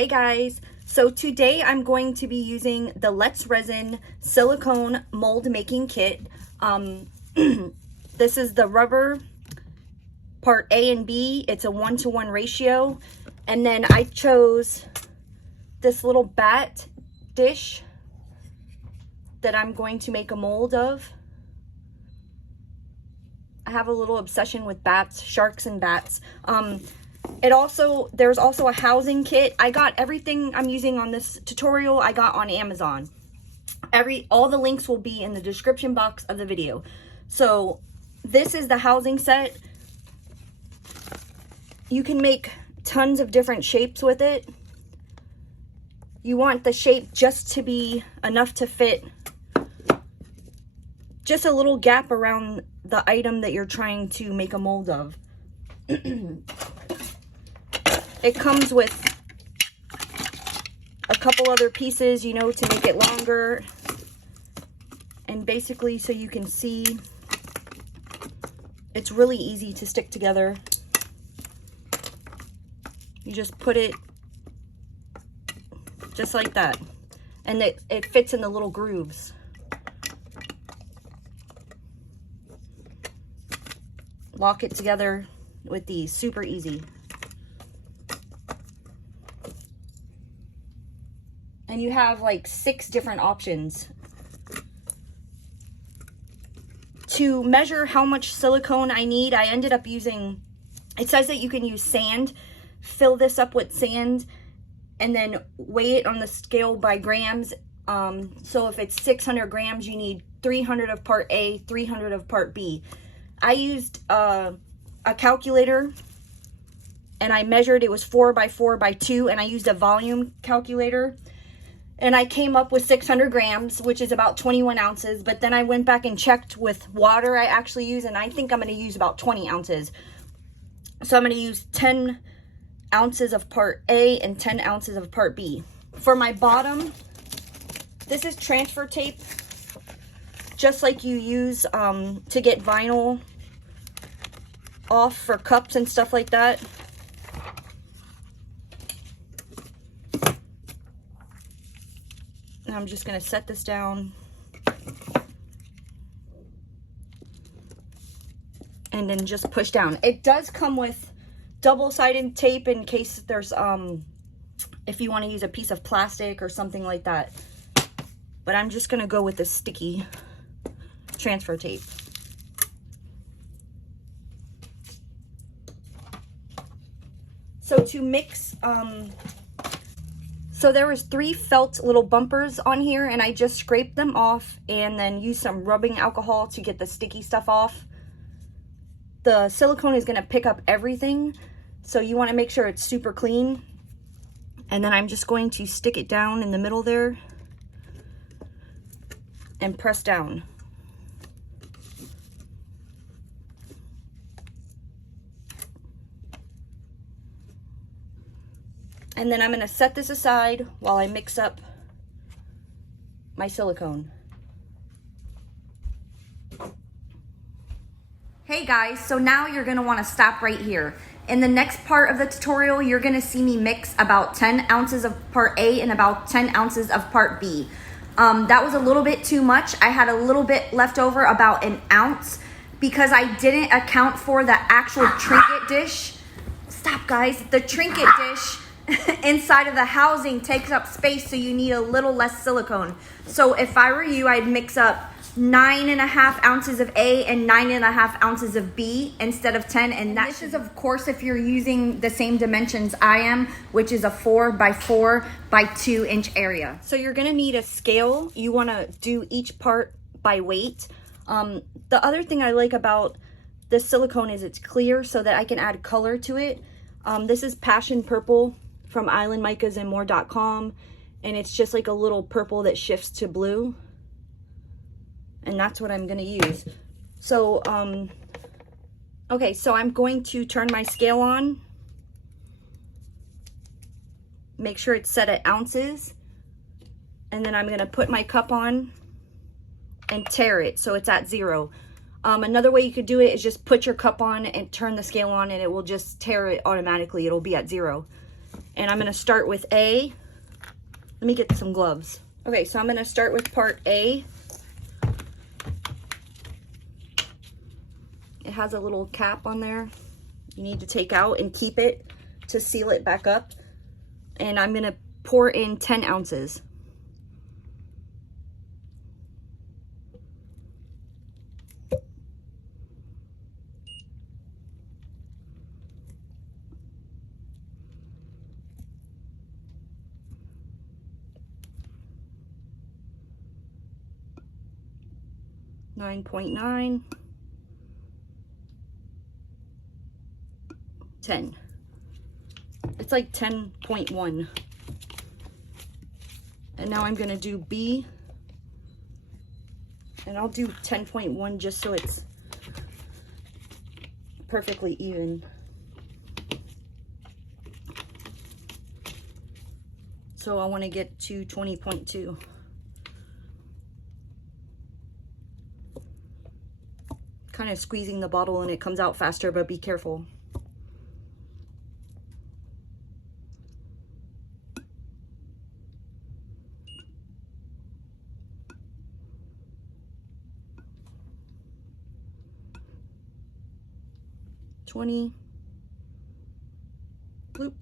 Hey guys, so today I'm going to be using the Let's Resin silicone mold making kit. This is the rubber part A and B. It's a 1-to-1 ratio. And then I chose this little bat dish that I'm going to make a mold of. I have a little obsession with bats, sharks and bats. There's also a housing kit. I got everything I'm using on this tutorial, I got on Amazon. All the links will be in the description box of the video. So this is the housing set. You can make tons of different shapes with it. You want the shape just to be enough to fit just a little gap around the item that you're trying to make a mold of. It comes with a couple other pieces, you know, to make it longer. And basically, so you can see, it's really easy to stick together. You just put it just like that. And it fits in the little grooves. Lock it together with these, super easy. And you have like 6 different options. To measure how much silicone I need, I ended up using, it says that you can use sand, fill this up with sand, and then weigh it on the scale by grams. So if it's 600 grams, you need 300 of part A, 300 of part B. I used a calculator, and I measured, it was 4 by 4 by 2, and I used a volume calculator. And I came up with 600 grams, which is about 21 ounces. But then I went back and checked with water I actually use, and I think I'm going to use about 20 ounces. So I'm going to use 10 ounces of part A and 10 ounces of part B. For my bottom, this is transfer tape, just like you use to get vinyl off for cups and stuff like that. I'm just going to set this down and then just push down. It does come with double-sided tape in case there's if you want to use a piece of plastic or something like that, but I'm just going to go with the sticky transfer tape. So to mix, so there was 3 felt little bumpers on here, and I just scraped them off and then used some rubbing alcohol to get the sticky stuff off. The silicone is going to pick up everything, so you want to make sure it's super clean. And then I'm just going to stick it down in the middle there and press down. And then I'm going to set this aside while I mix up my silicone. Hey guys, so now you're going to want to stop right here. In the next part of the tutorial, you're going to see me mix about 10 ounces of part A and about 10 ounces of part B. That was a little bit too much. I had a little bit left over, about an ounce, because I didn't account for the actual trinket dish. Stop guys, the trinket dish inside of the housing takes up space, so you need a little less silicone. So if I were you, I'd mix up 9.5 ounces of A and 9.5 ounces of B instead of 10. And this is, of course, if you're using the same dimensions I am, which is a 4 by 4 by 2 inch area. So you're gonna need a scale. You wanna do each part by weight. The other thing I like about this silicone is it's clear, so that I can add color to it. This is Passion Purple from islandmicasandmore.com, and it's just like a little purple that shifts to blue, and that's what I'm going to use. So okay, so I'm going to turn my scale on, make sure it's set at ounces, and then I'm going to put my cup on and tare it so it's at 0. Another way you could do it is just put your cup on and turn the scale on, and it will just tare it automatically. It'll be at 0. And I'm gonna start with A. Let me get some gloves. Okay, so I'm gonna start with part A. It has a little cap on there. You need to take out and keep it to seal it back up. And I'm gonna pour in 10 ounces. $9.9, 10. It's like 10.1. And now I'm gonna do B, and I'll do 10.1 just so it's perfectly even. So I want to get to 20.2. Kind of squeezing the bottle and it comes out faster, but be careful. $20. Bloop.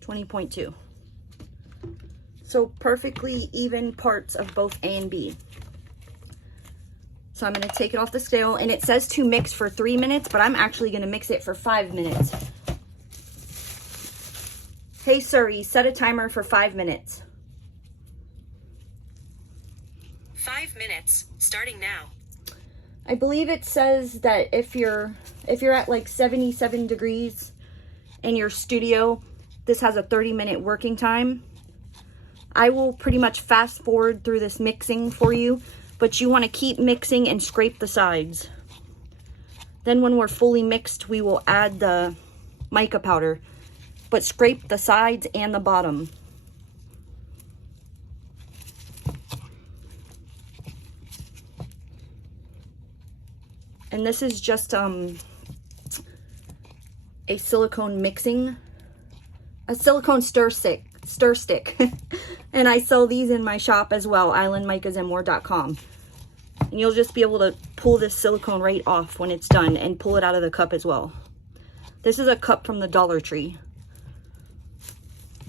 $20.2. So perfectly even parts of both A and B. So I'm going to take it off the scale, and it says to mix for 3 minutes, but I'm actually going to mix it for 5 minutes. Hey Siri, set a timer for 5 minutes. 5 minutes, starting now. I believe it says that if you're at like 77 degrees in your studio, this has a 30-minute working time. I will pretty much fast forward through this mixing for you, but you want to keep mixing and scrape the sides. Then when we're fully mixed, we will add the mica powder, but scrape the sides and the bottom. And this is just a silicone mixing, a silicone stir stick. And I sell these in my shop as well, islandmicasandmore.com. And you'll just be able to pull this silicone right off when it's done and pull it out of the cup as well. This is a cup from the Dollar Tree.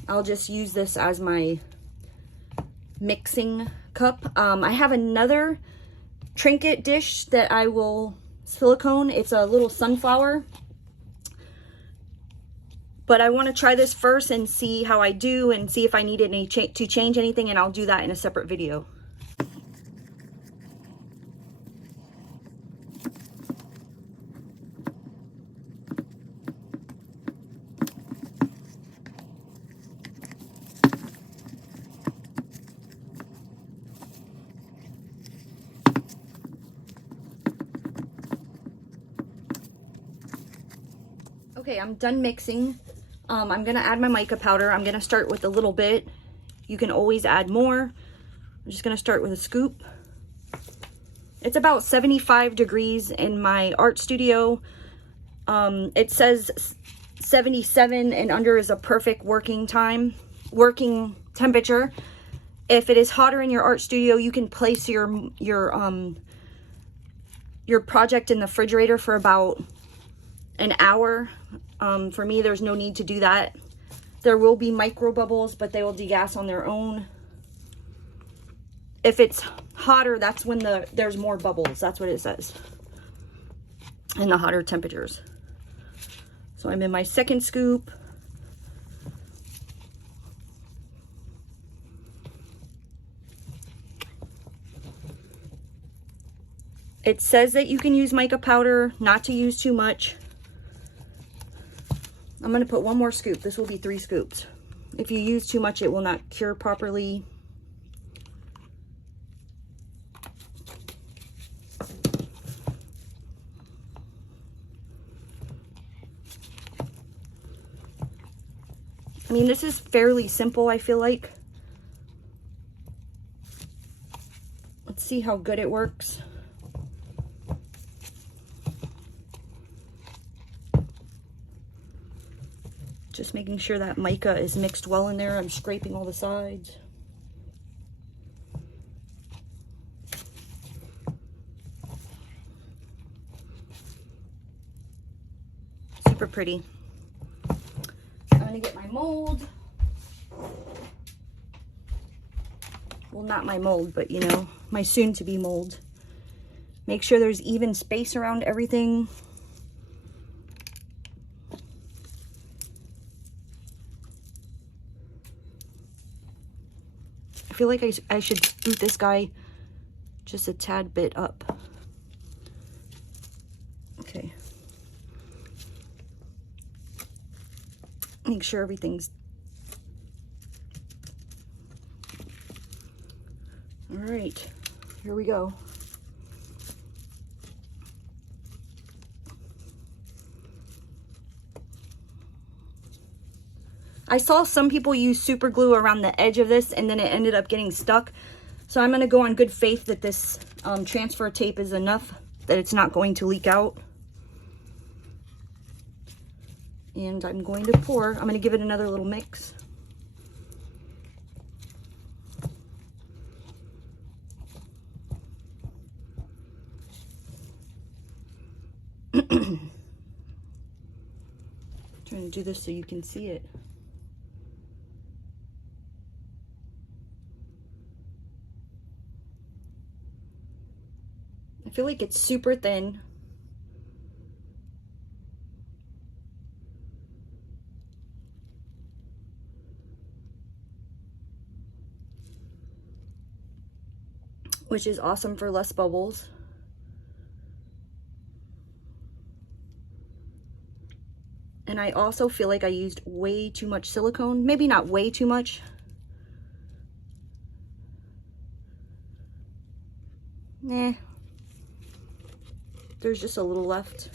I'll just use this as my mixing cup. I have another Trinket dish that I will silicone. It's a little sunflower. But I want to try this first and see how I do and see if I need any to change anything, and I'll do that in a separate video. Okay, I'm done mixing. I'm gonna add my mica powder. I'm gonna start with a little bit. You can always add more. I'm just gonna start with a scoop. It's about 75 degrees in my art studio. It says 77 and under is a perfect working temperature. If it is hotter in your art studio, you can place your project in the refrigerator for about an hour. For me, there's no need to do that. There will be micro bubbles, but they will degas on their own. If it's hotter, that's when there's more bubbles. That's what it says in the hotter temperatures. So I'm in my second scoop. It says that you can use mica powder, not to use too much. I'm going to put one more scoop. This will be 3 scoops. If you use too much, it will not cure properly. I mean, this is fairly simple, I feel like. Let's see how good it works. Just making sure that mica is mixed well in there. I'm scraping all the sides. Super pretty. I'm gonna get my mold. Well, not my mold, but you know, my soon-to-be mold. Make sure there's even space around everything. I feel like I should boot this guy just a tad bit up. Okay. Make sure everything's... All right, here we go. I saw some people use super glue around the edge of this and then it ended up getting stuck. So I'm going to go on good faith that this transfer tape is enough, that it's not going to leak out. And I'm going to pour. I'm going to give it another little mix. Trying to do this so you can see it. I feel like it's super thin. Which is awesome for less bubbles. And I also feel like I used way too much silicone. Maybe not way too much. Nah. There's just a little left.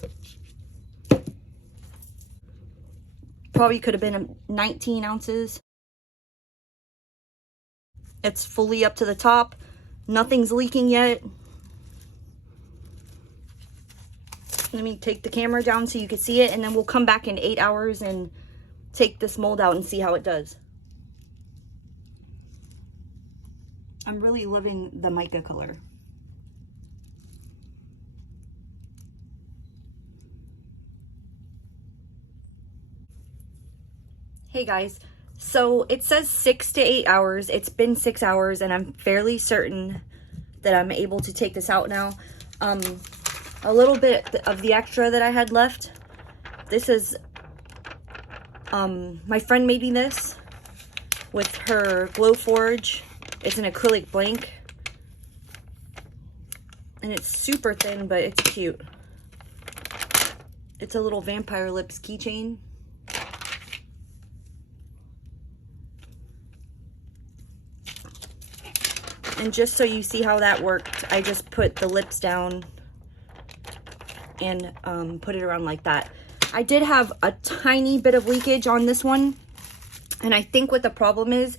Probably could have been 19 ounces. It's fully up to the top. Nothing's leaking yet. Let me take the camera down so you can see it, and then we'll come back in 8 hours and take this mold out and see how it does. I'm really loving the mica color. Hey guys, so it says 6 to 8 hours. It's been 6 hours and I'm fairly certain that I'm able to take this out now. A little bit of the extra that I had left. This is, my friend made me this with her Glowforge. It's an acrylic blank. And it's super thin, but it's cute. It's a little vampire lips keychain. And just so you see how that worked, I just put the lips down and put it around like that. I did have a tiny bit of leakage on this one, and I think what the problem is,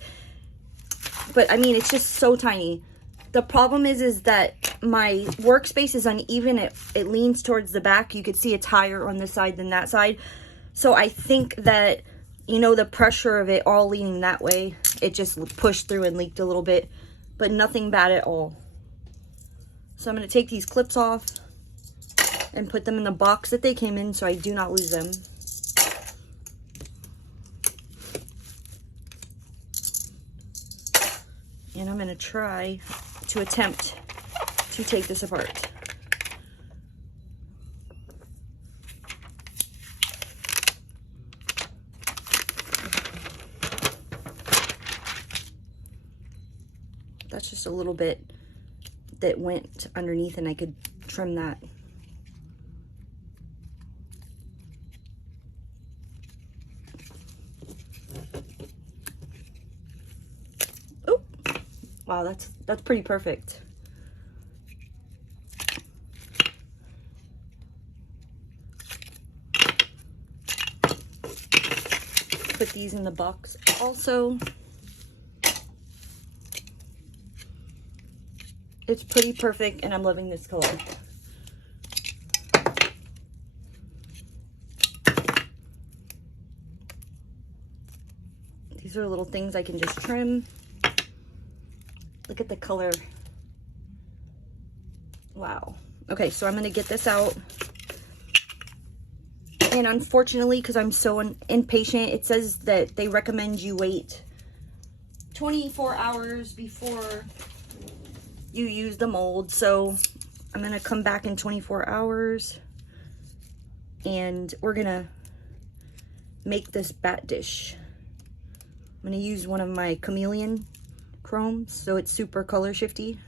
but I mean, it's just so tiny. The problem is that my workspace is uneven. It leans towards the back. You could see it's higher on this side than that side. So I think that, you know, the pressure of it all leaning that way, it just pushed through and leaked a little bit, but nothing bad at all. So I'm going to take these clips off and put them in the box that they came in so I do not lose them. And I'm going to try to attempt to take this apart. That's just a little bit that went underneath and I could trim that. Oh, wow, that's pretty perfect. Put these in the box also. It's pretty perfect and I'm loving this color. These are little things I can just trim. Look at the color. Wow. Okay, so I'm gonna get this out. And unfortunately, because I'm so impatient, it says that they recommend you wait 24 hours before you use the mold. So I'm gonna come back in 24 hours and we're gonna make this bat dish. I'm gonna use one of my chameleon chromes, so it's super color shifty.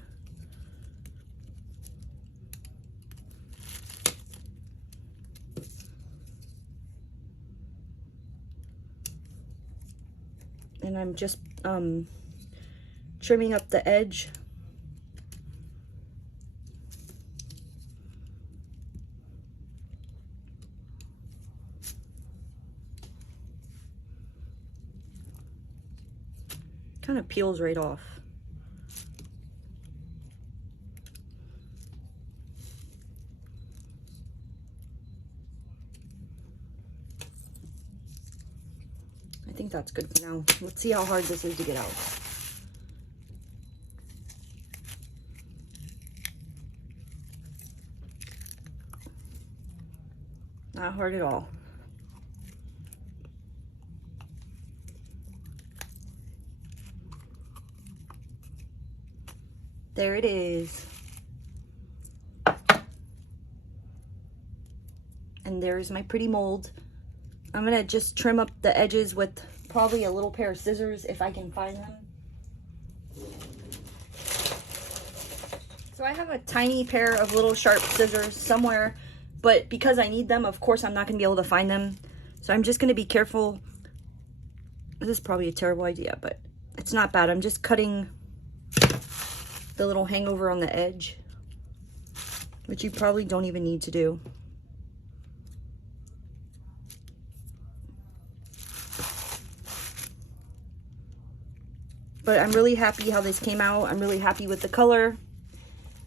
And I'm just trimming up the edge. Kind of peels right off. I think that's good for now. Let's see how hard this is to get out. Not hard at all. There it is. And there's my pretty mold. I'm gonna just trim up the edges with probably a little pair of scissors if I can find them. So I have a tiny pair of little sharp scissors somewhere, but because I need them, of course, I'm not gonna be able to find them. So I'm just gonna be careful. This is probably a terrible idea, but it's not bad. I'm just cutting the little hangover on the edge, which you probably don't even need to do. But I'm really happy how this came out. I'm really happy with the color.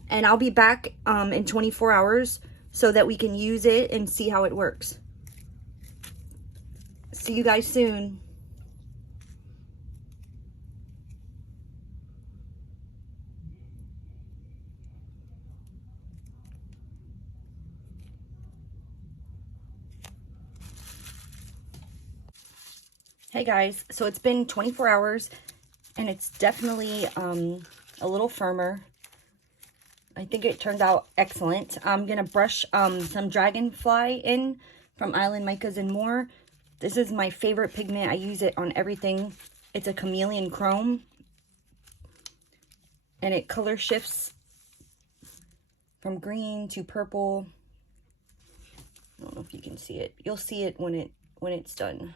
And I'll be back in 24 hours so that we can use it and see how it works. See you guys soon. Hey guys, so it's been 24 hours and it's definitely a little firmer. I think it turned out excellent. I'm gonna brush some Dragonfly in from Island Micas and More. This is my favorite pigment. I use it on everything. It's a chameleon chrome and it color shifts from green to purple. I don't know if you can see it. You'll see it when it's done.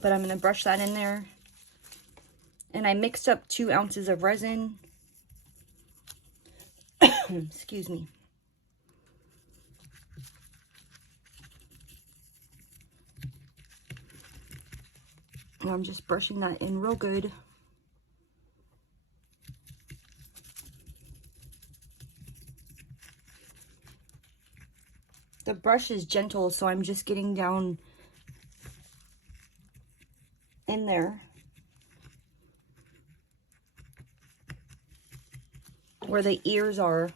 But I'm gonna brush that in there. And I mixed up 2 ounces of resin. Excuse me. And I'm just brushing that in real good. The brush is gentle, so I'm just getting down in there where the ears are.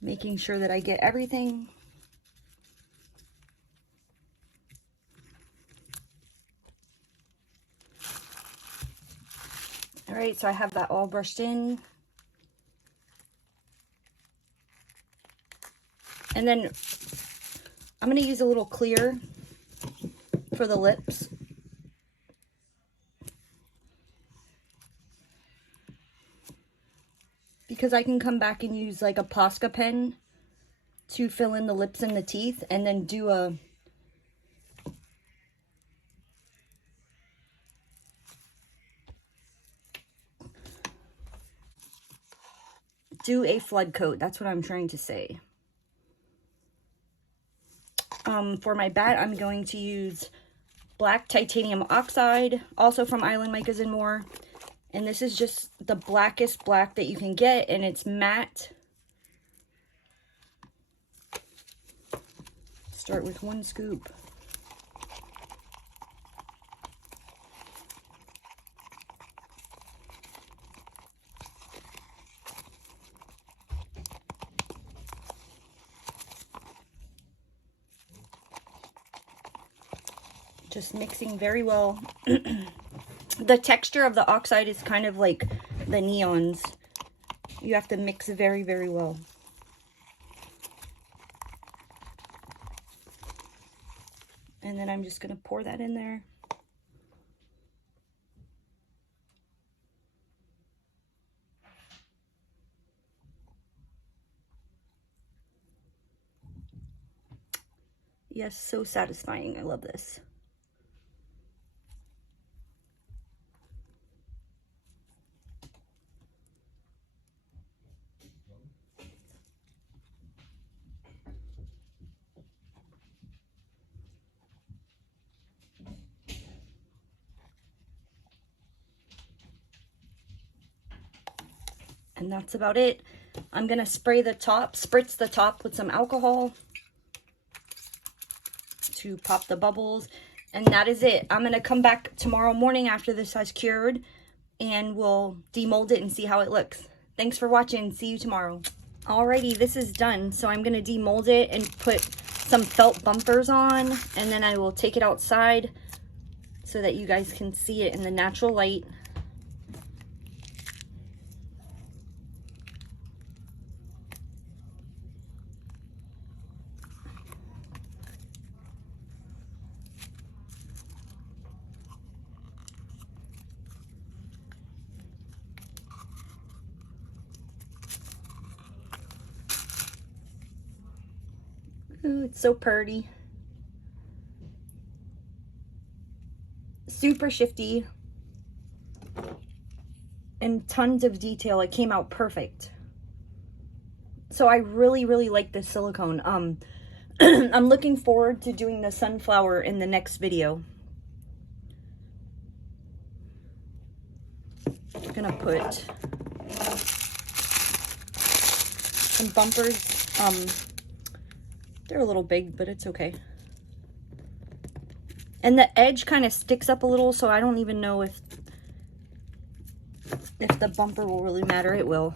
Making sure that I get everything. All right, so I have that all brushed in. And then I'm going to use a little clear for the lips. Because I can come back and use like a Posca pen to fill in the lips and the teeth and then do a flood coat. That's what I'm trying to say. For my bat, I'm going to use black titanium oxide, also from Island Micas and More. And this is just the blackest black that you can get, and it's matte. Start with 1 scoop. Just mixing very well. The texture of the oxide is kind of like the neons. You have to mix very, very well. And then I'm just going to pour that in there. Yes, so satisfying. I love this. And that's about it. I'm going to spray the top, spritz the top with some alcohol to pop the bubbles. And that is it. I'm going to come back tomorrow morning after this has cured and we'll demold it and see how it looks. Thanks for watching. See you tomorrow. Alrighty, this is done. So I'm going to demold it and put some felt bumpers on, and then I will take it outside so that you guys can see it in the natural light. Ooh, it's so pretty. Super shifty. And tons of detail. It came out perfect. So I really, really like this silicone. I'm looking forward to doing the sunflower in the next video. I'm gonna put some bumpers. They're a little big, but it's okay. And the edge kind of sticks up a little, so I don't even know if the bumper will really matter. It will.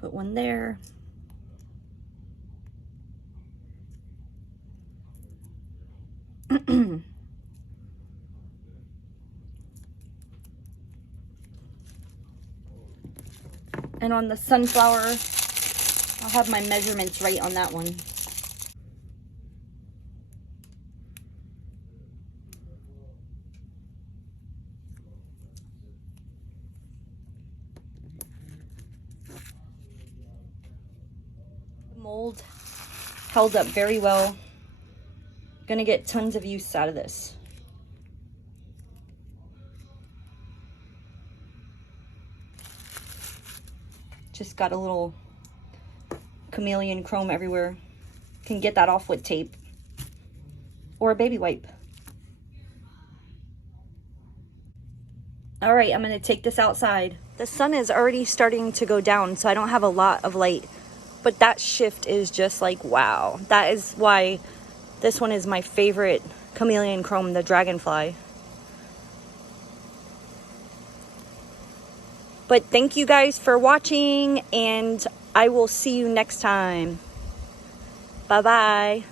Put one there. And on the sunflower, I'll have my measurements right on that one. The mold held up very well. Gonna get tons of use out of this. Just got a little chameleon chrome everywhere. Can get that off with tape or a baby wipe. All right, I'm gonna take this outside. The sun is already starting to go down, so I don't have a lot of light, but that shift is just like, wow. That is why this one is my favorite chameleon chrome, the Dragonfly. But thank you guys for watching, and I will see you next time. Bye-bye.